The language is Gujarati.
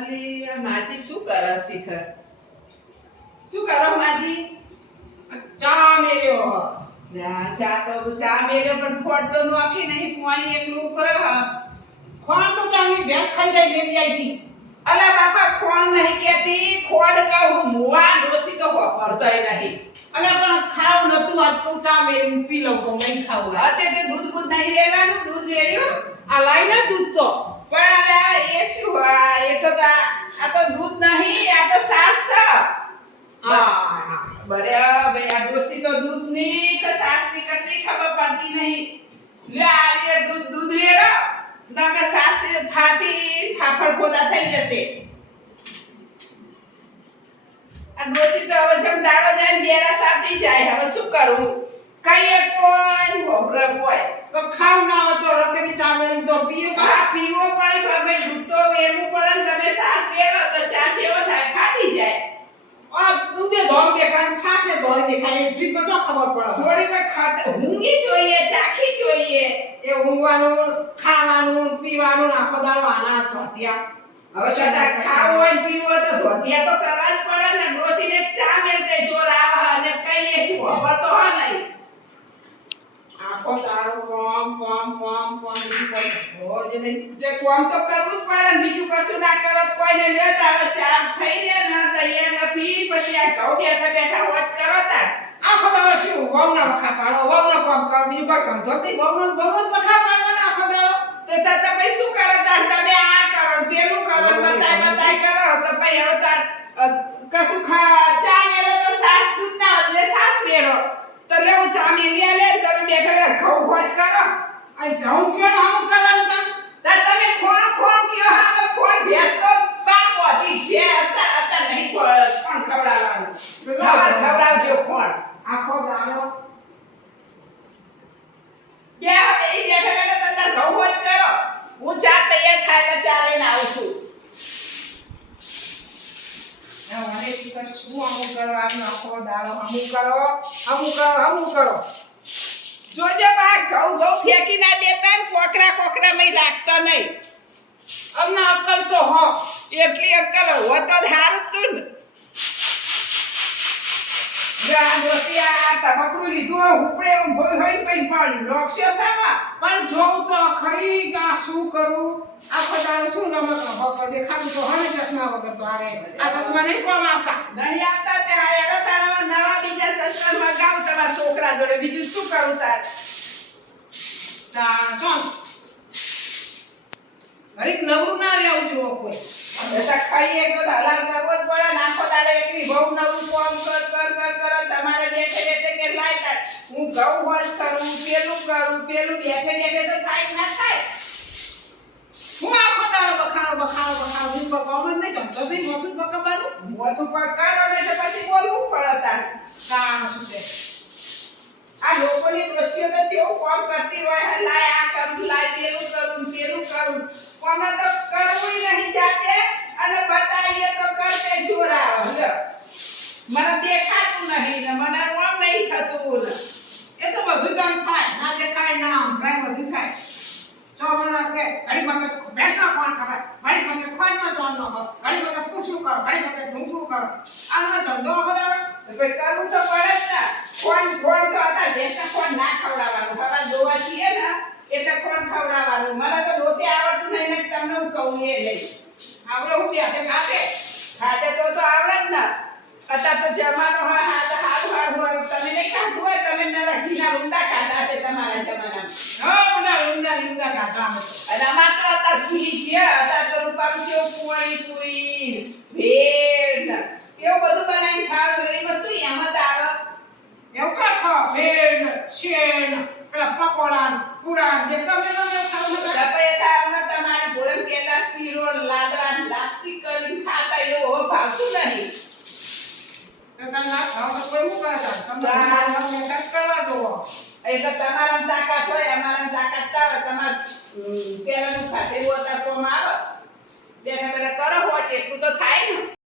આ માજી શું કરે શિખર? શું કરો માજી? ચા મેલ્યો ના ચા તો ચા મેલ્યો પણ ફોડ તો નોખી નહીં પાણી એકલું કરે હા. કોણ તો ચાની ભેંસ ખાઈ જાય મેલી આવી હતી અલા બાપા કોણ નહીં કેતી ખોડ કહું મોવા ડોસી તો વાપરતોય નહીં. અને પણ ખાવ નતું આજ તો ચા મેલી પી લઉં નહીં ખાવું. અત્યારે તે દૂધ બૂધ નહીં લેવાનું દૂધ વેર્યું આ લાઈને દૂધ તો. પણ હવે એ શું આ એ તો આ તો દૂધ નહીં આ તો સાસ છે. હા. બરે ભાઈ આ ડોસી તો દૂધની કે સાસની કશી ખબર પડતી નહીં. લે આ દૂધ દૂધ લેડો ના કે સાસ ફાટી ફાફડ ખોદા થઈ જશે. આ ડોસી તો હવે જેમ દાડો જાય ને બેરા સાતી જાય. હવે શું કરું? કઈ કોઈ હોબરે કોઈ. તો ખાવ ના હોય તો રતે બી ચાલે તો પીએ. આ પીવો પડે તો અમે દૂધ વેરવું પડે ને તમે સાસ વેડો તો ચા જેવો થાય ફાટી જાય. આ દૂધે ધોળ દેખાય સાસે ધોળ દેખાય એટલી તો ખબર પડે? થોડી વાર ખાટ ઊંઘી જોઈએ ચાખી જોઈએ. એ ઊંઘવાનું ખાવાનું પીવાનું આખો દાડો આના ધોતિયા. હવે સદા ખાવું હોય પીવું હોય તો ધોતિયા તો કરવા જ પડે ને ડોસીને ચા મેલતે જોર આવે અને કઈએ ખબર તો હા નહીં આખો દાડો પોમ પોમ પોમ પોમ કશું તમે શું? કરો તાર? તમે આ કરો પેલું કરો બતાય બતાય કરો. તો ભાઈ હવે કશું ખા, ચા મેળો તો સાસ દૂધ ના સાસ મેળો તો લેવું ચા મેળ્યા લે તમે બેઠા ઘઉં વોચ કરો. આ ઘઉં કેમ આવું કરવાનું તાર તાર તમે ખોણ ખોણ કયો હા હવે ખોણ ભેંસ તો બાર પોતી ભેંસ હતા નહીં ખોણ કોણ ખવડાવવાનું. હવે ખવડાવજો ખોણ. આખો દાડો. કે હવે ઈ બેઠા બેઠા તાર ઘઉં વોચ કરો હું ચા તૈયાર થાય એટલે ચા લઈને આવું છું. મને શું અમુક કરવાનું આખો દાડો. અમુક કરો અમુક કરો અમુક કરો. જોજે બા ઘઉં ઘઉં ફેંકી ના દેતા ને કોકરા કોકરા મેં લાગતો નહીં અમને અક્કલ તો હો. એટલી અક્કલ હો તો સારું તું ને. જા ડોસી આ તબકડું લીધું હોય ઉપડે એવું ભોય હોય ને પછી પણ લોક્ષ્યો સામા પણ જોઉં તો ખરી કે શું કરું? આખો દાડો શું નમક નમક દેખાતું તો હને ચશ્મા વગર તો આવે આ ચશ્મા નહીં કોમ આવતા? નહીં આવતા નવા બીજા સસરા મગાવ તમારા છોકરા જોડે બીજું શું કરું તાર? તાણ શું? ઘડીક નવરું ના રહેવું જોવો કોઈ. તો ખાઈએ તો હલાલ કરવો જ પડે ને આખો દાડે એકલી બહુ નવું કોમ કર કર કર કર તમારે બેઠે બેઠે કે લાય તાર. હું ઘઉં વળ કરું, પેલું કરું, પેલું બેઠે બેઠે તો થાય કે ના થાય હું આખો દાડો બખાડો બખાડો હું કોમ જ નહીં ગમતો નહીં મોટું પકડવાનું મોતું પર કરો ને તો પછી બોલવું પડે તાર? કામ શું છે? આ લોકોની દોષીઓ તો કેવું કામ કરતી હોય લાય, આ કરું, લાય, પેલું કરું પેલું કરું. કોને તો કરવું નહીં જાતે, અને બતાવીએ તો કરતે જોર આવે. મને દેખાતું નહીં, ને મને ઓમ નહીં થતું એ તો બધું કામ થાય. ના દેખાય, ના સંભળાય બધું થાય. મને કે ઘડી મને બેસના કોણ ખબર ઘડી મને ખોટમાં તો વખત હોય ઘડી મને પૂછું કરો, ઘણી વખત ઢૂંઢું કરો. આ ધંધો બધા તો કરવું તો પડે જ ને. કોણ કોણ તો હતા જેટલા કોણ ના ખવડાવવાનું. હવે જોવા છીએ ને, એટલે કોણ ખવડાવવાનું. મને તો દોતે આવડતું નહીં ને તમને હું કહું એ નહીં આપણે હું બે ખાતે? ખાતે તો તો આવડે જ ને. અત્યારે તો જમાનો હોય હાથ હાથ હાથ હોય તમે નહીં ખાધું હોય, તમે નરા ઘીના ઊંડા ખાધા છે તમારા જમાનામાં. હા, ઊંડા લીંદા ગાતા અમે અને અમારે તો અત્યારે ઘી છીએ, અત્યારે તો કેવું પૂરી પૂરી. ભેળ. એવું બધું બનાવીને ખાવાનું એમાં શું એમાં તો આવે? એવું કા ખાવ? ભેળ શેન પેલા પકોડા પૂરા જે તમે તમે ખાવ લપે તારને તમારી ભોળમ કેલા શીરો લાડવા લાપસી કરીને ખાતા એવો ભાવતું નહીં તો તમે ના ખાવ તો કોઈ શું કરે તાર? તમે તાર. અમને કશ કરવા જોવો એટલે તમારા તાકાત હોય અમારા તાકાત આવે તમાર પેલાનું અત્યારે કોમ આવે? બે ઘણા કરો હોય એટલું તો થાય ને.